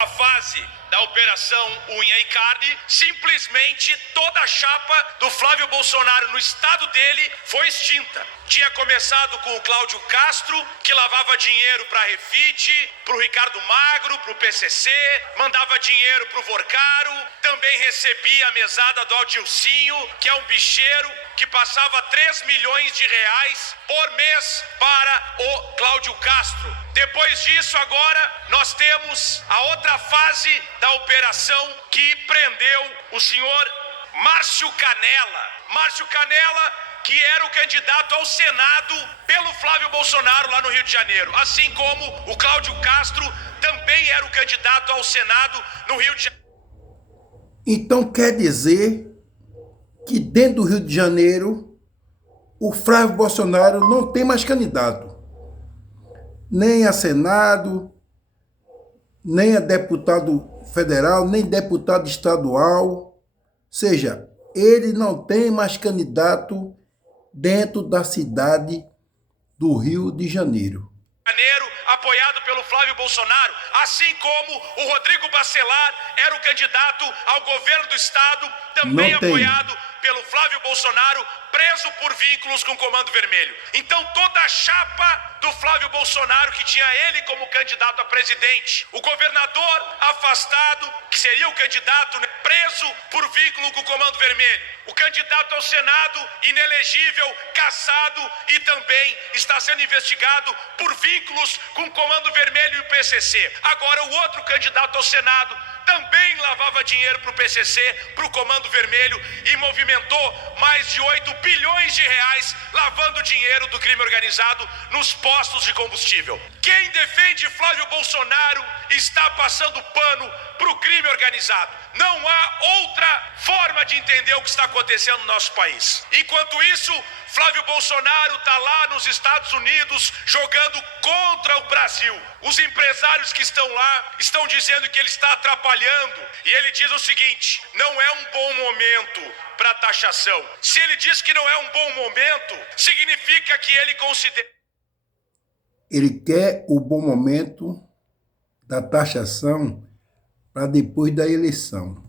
A fase da Operação Unha e Carne, simplesmente toda a chapa do Flávio Bolsonaro no estado dele foi extinta. Tinha começado com o Cláudio Castro, que lavava dinheiro para a Refit, para o Ricardo Magro, para o PCC, mandava dinheiro para o Vorcaro, também recebia a mesada do Adilcinho, que é um bicheiro, que passava 3 milhões de reais por mês para o Cláudio Castro. Depois disso, agora, nós temos a outra fase da operação que prendeu o senhor Márcio Canella. Márcio Canella, que era o candidato ao Senado pelo Flávio Bolsonaro lá no Rio de Janeiro. Assim como o Cláudio Castro também era o candidato ao Senado no Rio de Janeiro. Então quer dizer que dentro do Rio de Janeiro o Flávio Bolsonaro não tem mais candidato. Nem a Senado, nem a deputado federal, nem deputado estadual. Ou seja, ele não tem mais candidato dentro da cidade do Rio de Janeiro. Apoiado pelo Flávio Bolsonaro, assim como o Rodrigo Bacelar era o candidato ao governo do estado, também apoiado pelo Flávio Bolsonaro, preso por vínculos com o Comando Vermelho. Então toda a chapa do Flávio Bolsonaro, que tinha ele como candidato a presidente, o governador afastado, que seria o candidato, preso por vínculo com o Comando Vermelho, o candidato ao Senado inelegível, cassado e também está sendo investigado por vínculos com o Comando Vermelho e o PCC. Agora o outro candidato ao Senado também lavava dinheiro para o PCC, para o Comando Vermelho, e movimentou mais de 8 bilhões de reais lavando dinheiro do crime organizado nos postos de combustível. Quem defende Flávio Bolsonaro está passando pano para o crime organizado. Não há outra forma de entender o que está acontecendo no nosso país. Enquanto isso, Flávio Bolsonaro está lá nos Estados Unidos jogando contra o Brasil. Os empresários que estão lá estão dizendo que ele está atrapalhando. E ele diz o seguinte: não é um bom momento para taxação. Se ele diz que não é um bom momento, significa que ele considera... Ele quer o bom momento da taxação para depois da eleição.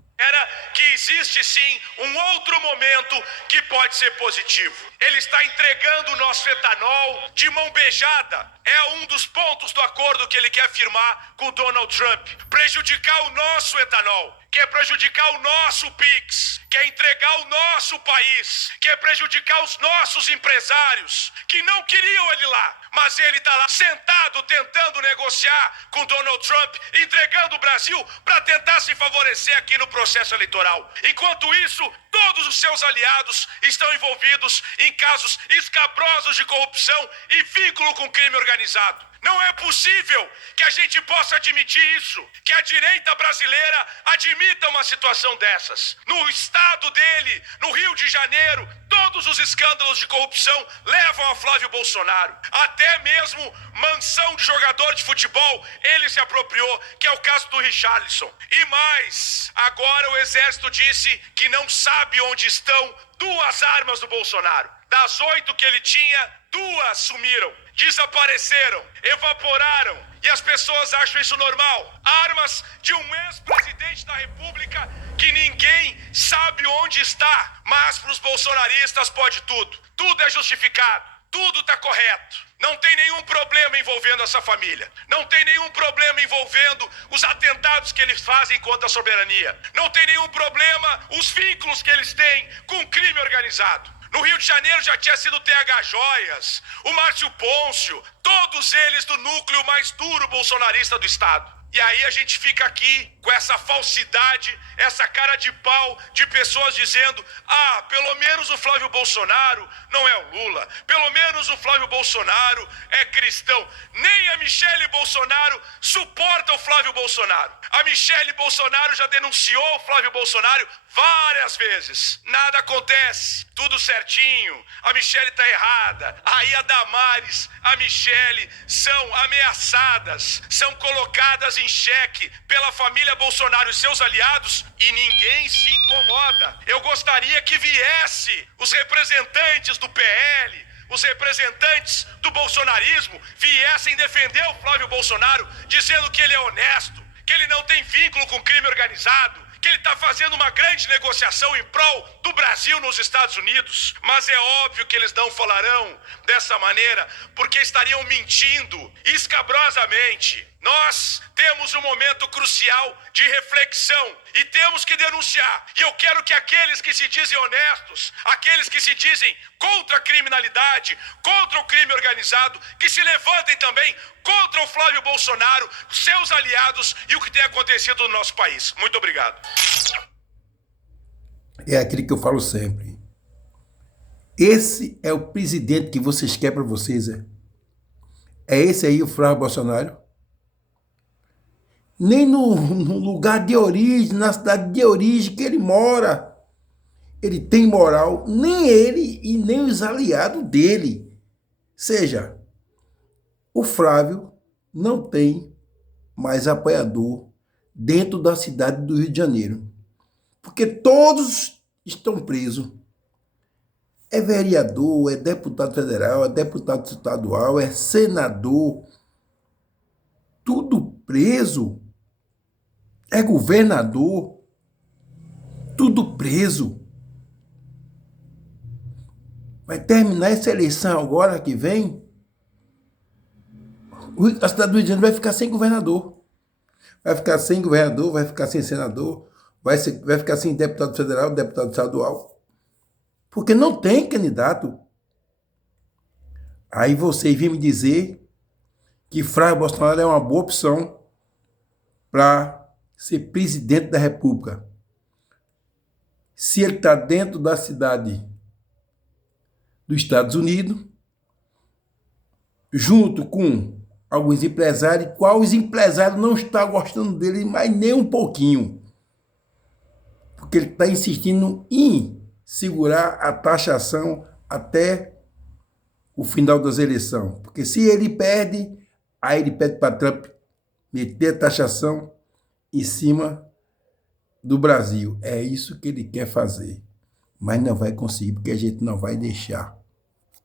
Que existe sim um outro momento que pode ser positivo. Ele está entregando o nosso etanol de mão beijada. É um dos pontos do acordo que ele quer firmar com Donald Trump. Prejudicar o nosso etanol, quer prejudicar o nosso PIX, quer entregar o nosso país, quer prejudicar os nossos empresários que não queriam ele lá, mas ele está lá sentado tentando negociar com Donald Trump, entregando o Brasil para tentar se favorecer aqui no processo eleitoral. Enquanto isso, todos os seus aliados estão envolvidos em casos escabrosos de corrupção e vínculo com crime organizado. Não é possível que a gente possa admitir isso, que a direita brasileira admita uma situação dessas. No estado dele, no Rio de Janeiro, todos os escândalos de corrupção levam a Flávio Bolsonaro. Até mesmo mansão de jogador de futebol, ele se apropriou, que é o caso do Richarlison. E mais, agora o Exército disse que não sabe onde estão 2 armas do Bolsonaro. Das 8 que ele tinha, 2 sumiram, desapareceram, evaporaram, e as pessoas acham isso normal. Armas de um ex-presidente da República que ninguém sabe onde está, mas para os bolsonaristas pode tudo. Tudo é justificado, tudo está correto. Não tem nenhum problema envolvendo essa família. Não tem nenhum problema envolvendo os atentados que eles fazem contra a soberania. Não tem nenhum problema os vínculos que eles têm com o crime organizado. No Rio de Janeiro já tinha sido o TH Joias, o Márcio Pôncio, todos eles do núcleo mais duro bolsonarista do estado. E aí a gente fica aqui com essa falsidade, essa cara de pau de pessoas dizendo: ah, pelo menos o Flávio Bolsonaro não é o Lula, pelo menos o Flávio Bolsonaro é cristão. Nem a Michele Bolsonaro suporta o Flávio Bolsonaro. A Michele Bolsonaro já denunciou o Flávio Bolsonaro várias vezes. Nada acontece, tudo certinho, a Michele tá errada. Aí a Damares, a Michele são ameaçadas, são colocadas em xeque pela família Bolsonaro e seus aliados, e ninguém se incomoda. Eu gostaria que viesse os representantes do PL, os representantes do bolsonarismo, viessem defender o Flávio Bolsonaro, dizendo que ele é honesto, que ele não tem vínculo com crime organizado, que ele está fazendo uma grande negociação em prol do Brasil nos Estados Unidos. Mas é óbvio que eles não falarão dessa maneira, porque estariam mentindo escabrosamente. Nós temos um momento crucial de reflexão e temos que denunciar. E eu quero que aqueles que se dizem honestos, aqueles que se dizem contra a criminalidade, contra o crime organizado, que se levantem também contra o Flávio Bolsonaro, seus aliados e o que tem acontecido no nosso país. Muito obrigado. É aquilo que eu falo sempre. Esse é o presidente que vocês querem para vocês, é? É esse aí o Flávio Bolsonaro? Nem no lugar de origem, na cidade de origem que ele mora, ele tem moral, nem ele e nem os aliados dele. Seja, o Flávio não tem mais apoiador dentro da cidade do Rio de Janeiro, porque todos estão presos. É vereador, é deputado federal, é deputado estadual, é senador, tudo preso. É governador, tudo preso. Vai terminar essa eleição agora que vem, a cidade do Rio de Janeiro vai ficar sem governador. Vai ficar sem governador, vai ficar sem senador, vai ficar sem deputado federal, deputado estadual. Porque não tem candidato. Aí vocês vêm me dizer que Flávio Bolsonaro é uma boa opção para ser presidente da República. Se ele está dentro da cidade dos Estados Unidos, junto com alguns empresários, qual os empresários não estão gostando dele mais nem um pouquinho. Porque ele está insistindo em segurar a taxação até o final das eleições. Porque se ele perde, aí ele pede para Trump meter a taxação em cima do Brasil. É isso que ele quer fazer. Mas não vai conseguir, porque a gente não vai deixar.